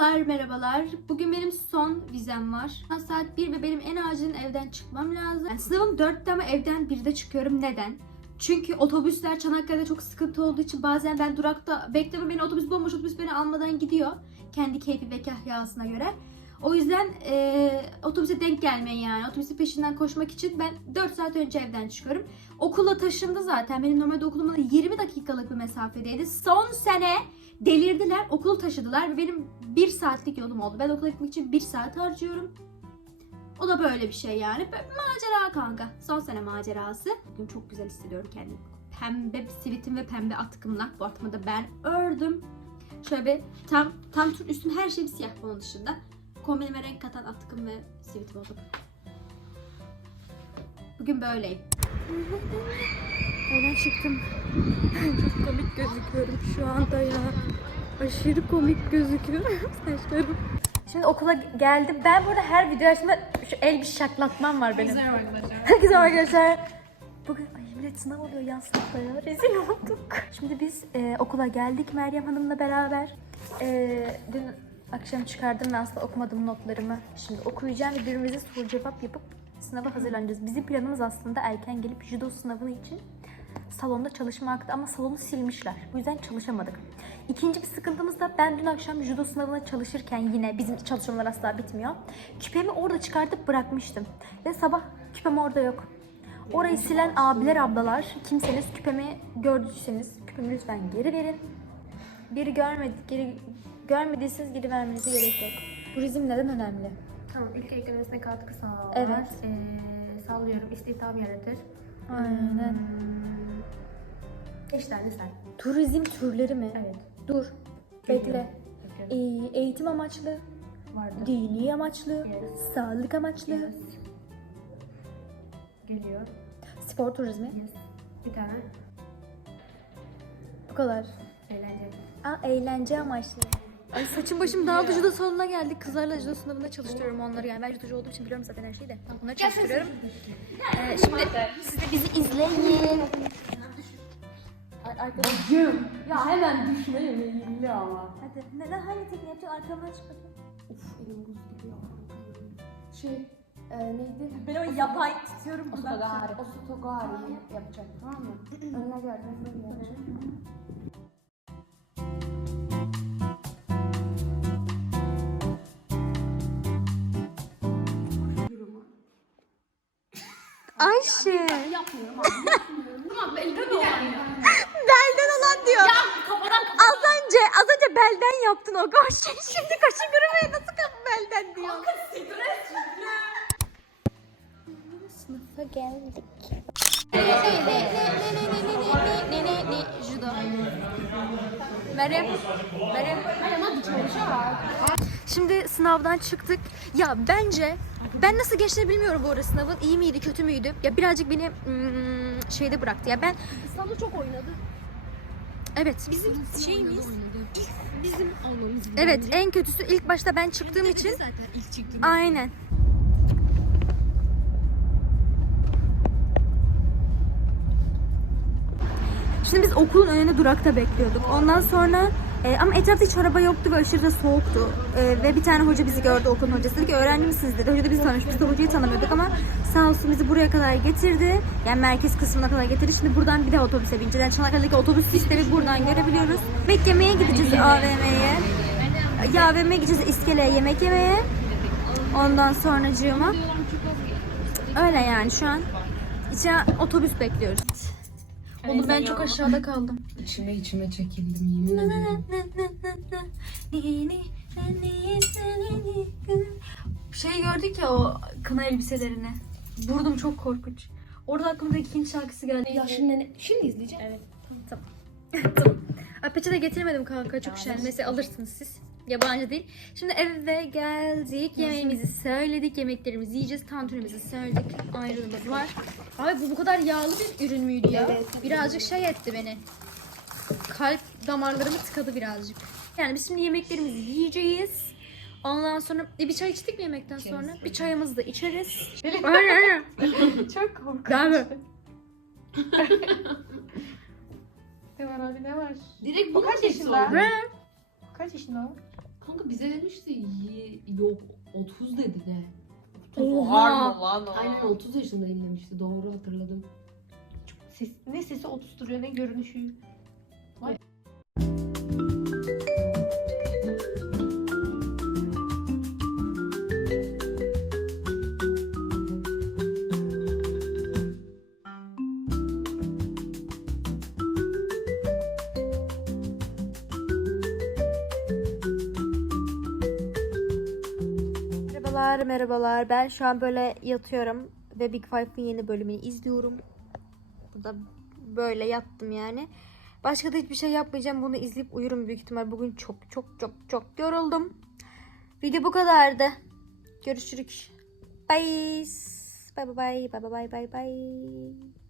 Merhabalar, merhabalar. Bugün benim son vizem var. Saat 1 ve benim en acilen evden çıkmam lazım. Yani sınavım 4'te ama evden 1'de çıkıyorum. Neden? Çünkü otobüsler Çanakkale'de çok sıkıntı olduğu için bazen ben durakta bekleme beni otobüs bomboş otobüs beni almadan gidiyor. Kendi keyfi ve kahyasına göre. O yüzden eee, otobüse denk gelmeyin yani. Otobüsün peşinden koşmak için ben 4 saat önce evden çıkıyorum. Okula taşındı zaten. Benim normalde okulum 20 dakikalık bir mesafedeydi. Son sene delirdiler, okulu taşıdılar ve benim 1 saatlik yolum oldu. Ben okula gitmek için 1 saat harcıyorum. O da böyle bir şey yani. Bir macera kanka. Son sene macerası. Bugün çok güzel hissediyorum kendimi. Pembe bir sivitim ve pembe atkımla. Bu atkımı da ben ördüm. Şöyle bir tam tam tur üstüm her şeyim siyah bunun dışında. Kombinime renk katan atkım ve sivitim oldu. Bugün böyleyim. Evden çıktım. Çok komik gözüküyorum şu anda ya. Aşırı komik gözüküyorum saçlarım. Şimdi okula geldim. Ben burada her video açtığımda şu el bir şaklatmam var benim. Merhaba arkadaşlar. Herkese arkadaşlar. Bugün ay millet sınav oluyor yan sınıfta ya. Rezil olduk. Şimdi biz e, okula geldik Meryem Hanım'la beraber. E, dün akşam çıkardım ve aslında okumadım notlarımı. Şimdi okuyacağım ve birbirimize soru cevap yapıp sınava hazırlanacağız. Bizim planımız aslında erken gelip judo sınavı için salonda çalışmaktı ama salonu silmişler. Bu yüzden çalışamadık. İkinci bir sıkıntımız da ben dün akşam judo sınavına çalışırken yine bizim çalışmalar asla bitmiyor. Küpemi orada çıkartıp bırakmıştım. Ve sabah küpem orada yok. Orayı silen abiler ablalar kimseniz küpemi gördüyseniz küpemi lütfen geri verin. Biri görmedik, geri görmediyseniz geri vermenize gerek yok. Turizm neden önemli? Tamam, ilk eklemesine katkı sağlar. Evet. Ee, sallıyorum, istihdam yaratır. Aynen. Hmm, işlerdi sen. Turizm türleri mi? Evet. Dur. Bekle. Ee, eğitim amaçlı, Vardı. dini amaçlı, Yes. sağlık amaçlı, Yes. Geliyor. spor turizmi. Yes. Bir tane. Bu kadar. Eğlence. Aa, eğlence amaçlı. Ay saçım başım dağıldı. Judo salonuna geldik. Kızlarla judo sınavında çalıştırıyorum onları. Yani ben judocu olduğum için biliyorum zaten her şeyi de. Onları çalıştırıyorum. Ee, şimdi siz de bizi izleyin. Arkadaşım. Ya hemen düşme yemeğimli ama. Hadi. Neden hangi tekniği yapacaksın? Arkamdan çık bakayım. Uf elim buz gibi ya. Şey e, neydi? Ben o yapay tutuyorum Osotogari. Osotogari yapacak tamam mı? Önüne geldin böyle yapacak. Ayşe. Yapmıyorum abi. Belden olan diyor. Az önce, az önce belden yaptın o koş. Şimdi kaşın kırmaya nasıl kapı belden diyor. Sınıfa geldik. Judo. Meryem. Meryem. Meryem hadi çalışak. Şimdi sınavdan çıktık. Ya bence ben nasıl geçtiğini bilmiyorum bu arada sınavın. İyi miydi, kötü müydü? Ya birazcık beni hmm, şeyde bıraktı. Ya ben İstanbul çok oynadı. evet. Bizim şeyimiz ilk bizim almamız Evet, en kötüsü ilk başta ben çıktığım için zaten ilk çıktı. Aynen. Şimdi biz okulun önünde durakta bekliyorduk. Ondan sonra e, ama etrafta hiç araba yoktu ve aşırı da soğuktu. E, ve bir tane hoca bizi gördü okulun hocası. Dedi ki öğrenci misiniz dedi. Hoca da bizi tanımış. Biz de hocayı tanımıyorduk ama sağ olsun bizi buraya kadar getirdi. Yani merkez kısmına kadar getirdi. Şimdi buradan bir de otobüse bineceğiz. Yani Çanakkale'deki otobüs sistemi buradan görebiliyoruz. Yemek yemeye gideceğiz AVM'ye. Ya AVM'ye gideceğiz iskeleye yemek yemeye. Ondan sonracığıma. Öyle yani şu an. İçe otobüs bekliyoruz. Oğlum ben çok aşağıda kaldım. İçime içime çekildim yemin ederim. Şey gördük ya o kına elbiselerini. Vurdum çok korkunç. Orada aklıma direkt Hint şarkısı geldi. Ya şimdi, şimdi izleyeceğim. Evet. Tamam. tamam. Ay peçete getirmedim kanka çok şen. Mesela alırsınız siz. Yabancı değil. Şimdi eve geldik. Yemeğimizi söyledik. Yemeklerimizi yiyeceğiz. Tantunimizi söyledik. Ayrılığımız var. Abi bu bu kadar yağlı bir ürün müydü ya? Birazcık şey etti beni. Kalp damarlarımı tıkadı birazcık. Yani biz şimdi yemeklerimizi yiyeceğiz. Ondan sonra e, bir çay içtik mi yemekten sonra? Bir çayımızı da içeriz. aynen aynen. Çok korkunç. Değil mi? Ne var abi ne var? Direkt O kaç yaşında? Ve Kaç yaşında o? Kanka bize demişti "Yi- yok 30 dedi de. Oha. lan o? Aynen 30 yaşındayım demişti. Doğru hatırladım. Çok ses, ne sesi 30 duruyor ne görünüşü. Merhabalar, merhabalar. Ben şu an böyle yatıyorum ve Big Five'ın yeni bölümünü izliyorum. Burada böyle yattım yani. Başka da hiçbir şey yapmayacağım. Bunu izleyip uyurum büyük ihtimal. Bugün çok çok çok çok yoruldum. Video bu kadardı. Görüşürük. Bye. Bye bye bye bye bye bye bye.